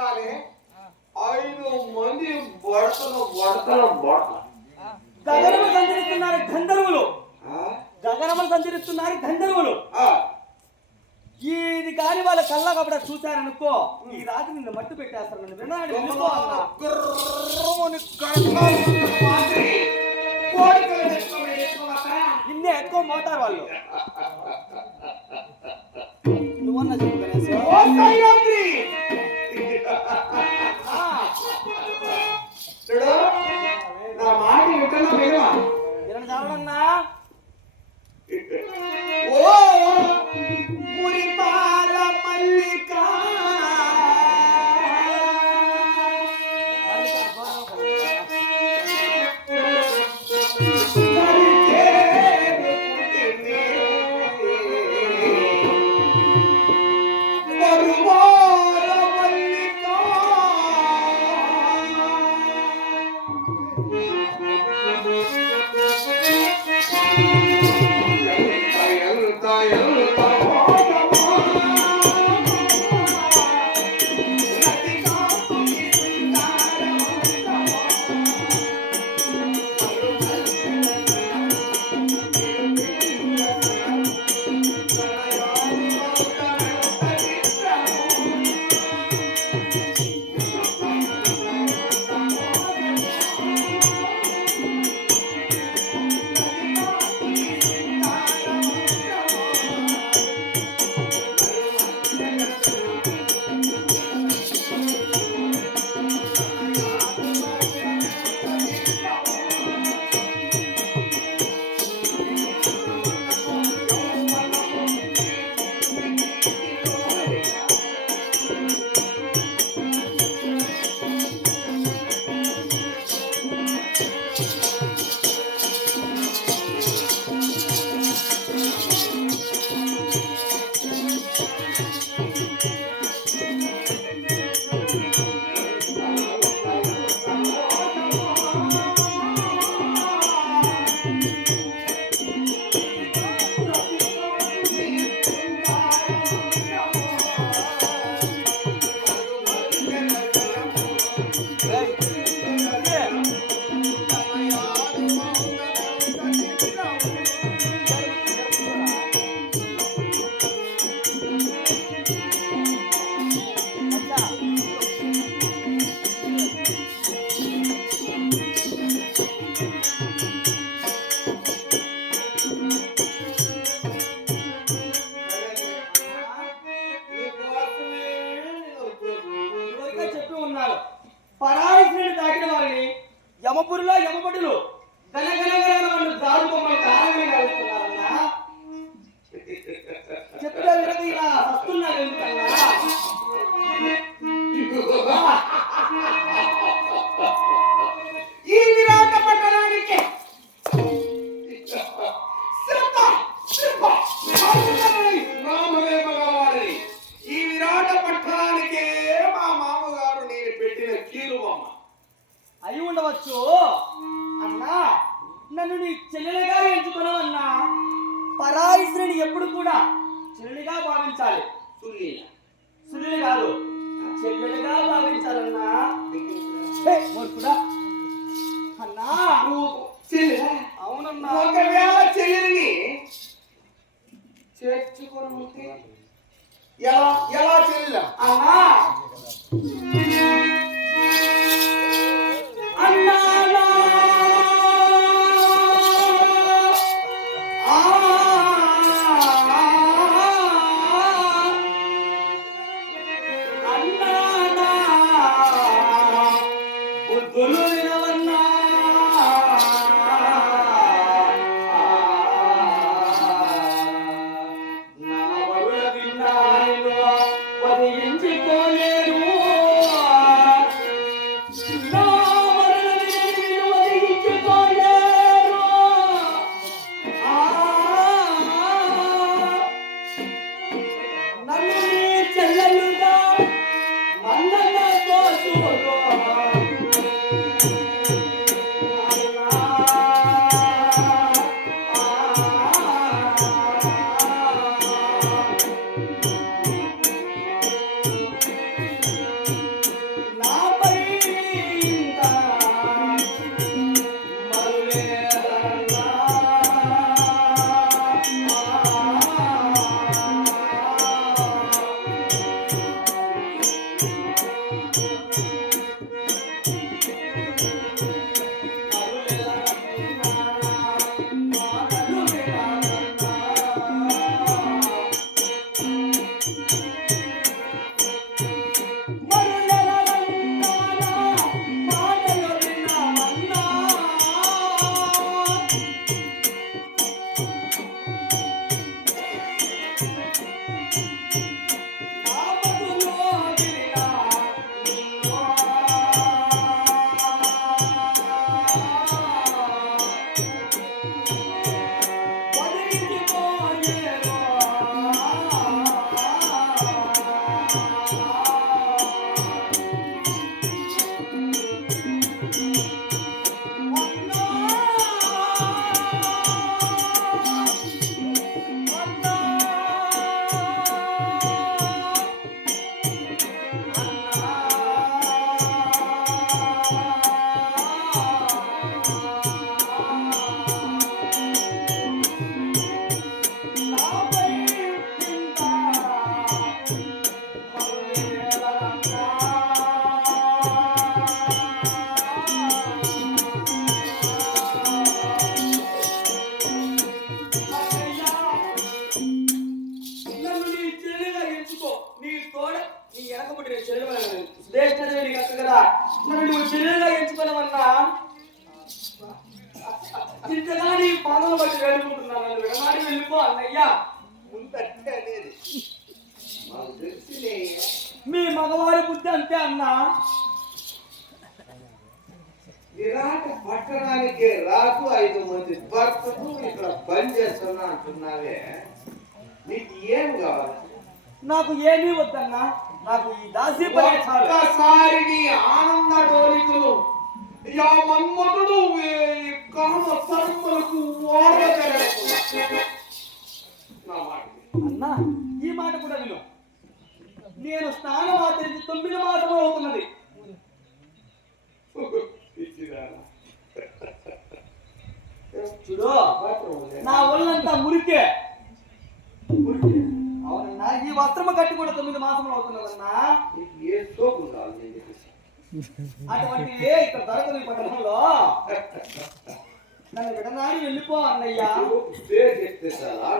కానీ 5 మంది బడతలు బడతలు బడతలు గగనము సంచరిస్తున్నారు గంధర్వులు. గగనములు సంచరిస్తున్నారు గంధర్వులు. ఇది కానీ వాళ్ళ కళ్ళ కపడ చూశారనుకో ఈ రాత్రి నిన్ను మట్టు పెట్టేస్తారు. నన్ను విన్నాడు నిన్నే ఎక్కువ మోతారు వాళ్ళు. నువ్వన్నా చెప్పు నా మాట వింటున్నా వినవా? చాలన్నా ఓ మురిపాల మల్లిక పరాయి శ్రేణి దాటిన వారిని యమపురిలో యమపటులు గనగనగన దారు బొమ్మలు కారణంగా కలుస్తున్నారన్నా. చెప్తే వినక ఇలా వస్తున్నారు ఎందుకన్నా? ఈ విరాట పట్టణానికి ఈ విరాట పట్టణానికే మా మామగారు నేను పెట్టిన కీలు బొమ్మ అయి ఉండవచ్చు అన్నా. నన్ను నీ చెల్లెలుగా ఎంచుకున్నావన్నా. పరాయి శ్రేణి ఎప్పుడు కూడా చెల్లెలుగా భావించాలి. సుల్లి కాదు చెల్లెలుగా భావించాలన్నా. కూడా అన్నా అవునన్నా. ఒకవేళ చెల్లెలిని చేర్చుకోనుంటే ఎలా ఎలా చెల్లెల అన్నా అన్నా వెనకబడి నేను చెల్లెలు సుదేష్ణదేవి నీకు అక్క కదా నన్ను నువ్వు చెల్లెలుగా ఎంచుకోనమన్నా ఇంతగా నీ పాదలు బట్టి వేడుకుంటున్నాను నన్ను విడనాడి వెళ్ళిపో అన్నయ్యా ముందంటే అనేది మాకు తెలిసినే మీ మగవారి బుద్ధి అంతే అన్నా విరాట పట్టణానికి రాకు 5 మంది భర్తలు ఇక్కడ పని చేస్తున్నా అంటున్నావే నీకు ఏం కావాలి నాకు ఏమీ వద్దన్నా నాకు ఈ దాసి పని చాలు ఒక్కసారి నీ ఆనంద డోలికలు యా మన్మధుడు కామ సర్మలకు అన్నా ఈ మాట కూడా విను నేను స్నానం ఆచరించి 9 మాసములు అవుతున్నది చూడు నా ఒళ్ళంతా మురికే అవునన్నా ఈ వస్త్రము కట్టి కూడా 9 మాసములు అవుతున్నదన్నా ఏ సోకు కావాలి అటువంటి ఇక్కడ దొరకదు ఈ పట్టణంలో నన్ను విడనాడి వెళ్ళిపో అన్నయ్యా చెప్తే చాలా